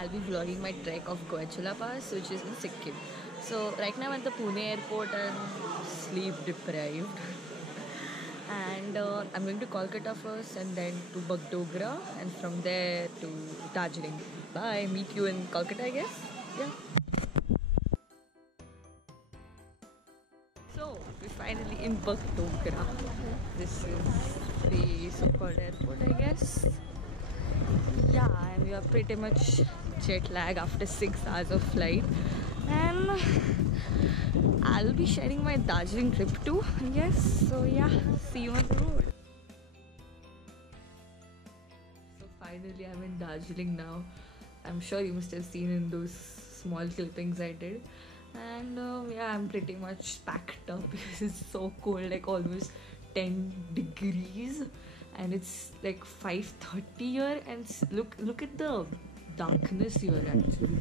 I'll be vlogging my trek of Goecha Pass, which is in Sikkim. So right now I'm at the Pune airport and sleep deprived. And I'm going to Kolkata first and then to Bagdogra and from there to Darjeeling. Bye, meet you in Kolkata, I guess. Yeah. So we're finally in Bagdogra. This is the so-called airport, I guess. Yeah, and we are pretty much jet lag after 6 hours of flight. And I'll be sharing my Darjeeling trip too, I guess. So yeah, see you on the road. So finally I'm in Darjeeling now. I'm sure you must have seen in those small clippings I did. And yeah, I'm pretty much packed up because it's so cold, like almost 10 degrees. And it's like 5:30 here, and look at the darkness here actually.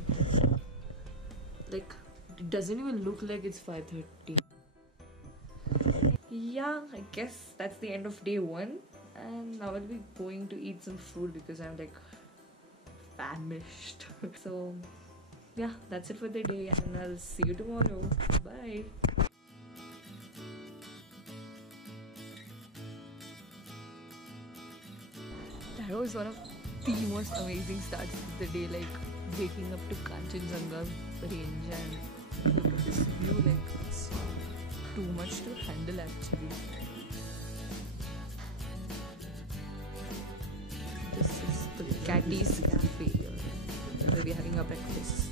Like, it doesn't even look like it's 5:30. Yeah, I guess that's the end of day 1. And now I'll be going to eat some food because I'm like famished. So yeah, that's it for the day, and I'll see you tomorrow. Bye. That was one of the most amazing starts of the day, like waking up to Kanchenjunga range and look at this view. Like, it's too much to handle actually. This is the Catty's Cafe here. We'll be having a breakfast.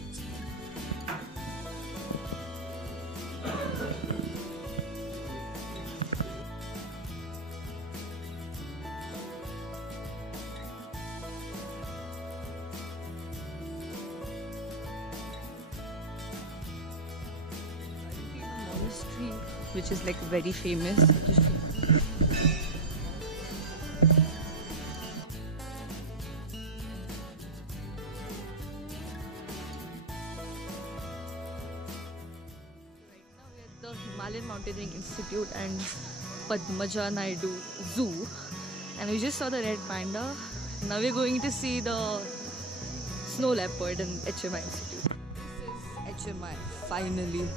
Monastery, which is like very famous. The Himalayan Mountaineering Institute and Padmaja Naidu Zoo, and we just saw the red panda. Now we're going to see the snow leopard in HMI Institute. This is HMI, finally.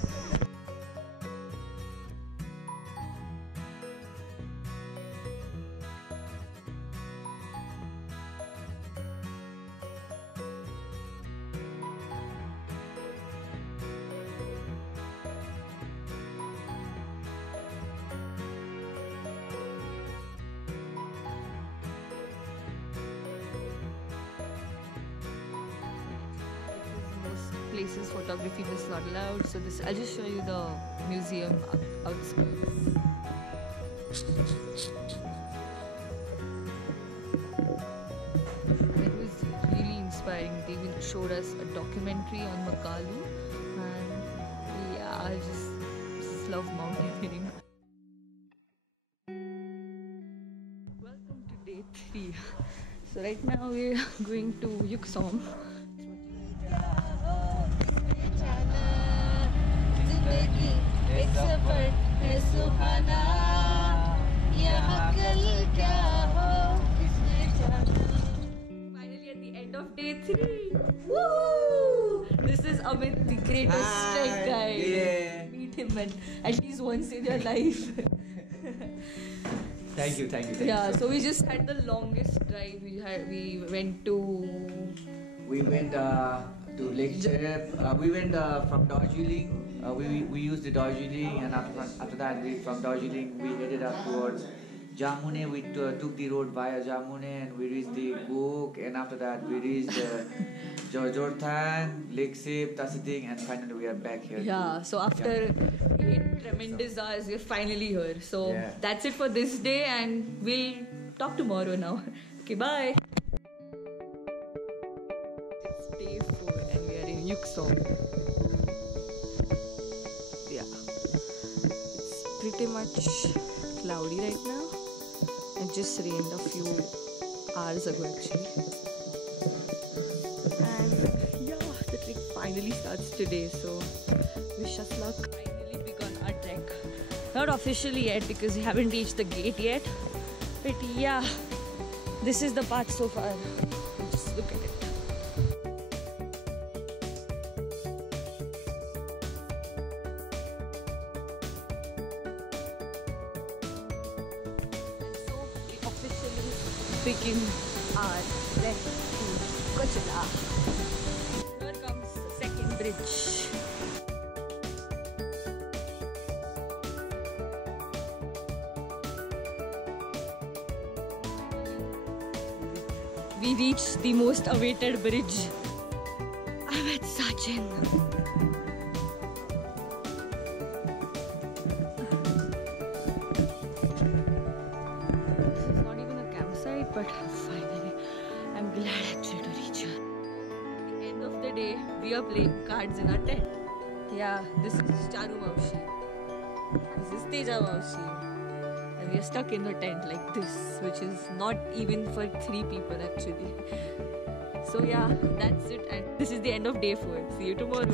Places photography is not allowed, so this I'll just show you the museum outskirts. It was really inspiring. They even showed us a documentary on Makalu, and yeah, I just love mountaineering. Welcome to day 3. So right now we're going to Yuksong. Finally at the end of day 3. Woo! This is Amit, the greatest trek guide. Yeah. Meet him at least once in your life. Thank you. Yeah, so we just had the longest drive. We went to Lake Cherep. We went from Darjeeling. We used the Darjeeling, and after that, from Darjeeling we headed up towards Jamune. We took the road via Jamune, and we reached the Goecha, and after that we reached Jorthang, Lake Sip, Tasiting, and finally we are back here. Yeah, so after 8 tremendous hours, we're finally here. So yeah, that's it for this day, and we'll talk tomorrow now. Okay, bye. It's day 4 and we are in Yuksong. Yeah, it's pretty much cloudy right now. It just rained a few hours ago actually. And yeah, the trek finally starts today, so wish us luck. Finally begun our trek. Not officially yet because we haven't reached the gate yet, but yeah, this is the path so far. Just look at it. picking our way to Goecha. Here comes the second bridge. We reached the most awaited bridge. I'm at Sachin. This is not even a campsite, but finally, I'm glad actually to reach here. At the end of the day, we are playing cards in our tent. Yeah, this is Charu Maushi. This is Teja Maushi. And we are stuck in a tent like this, which is not even for 3 people actually. So yeah, that's it, and this is the end of day 4. See you tomorrow.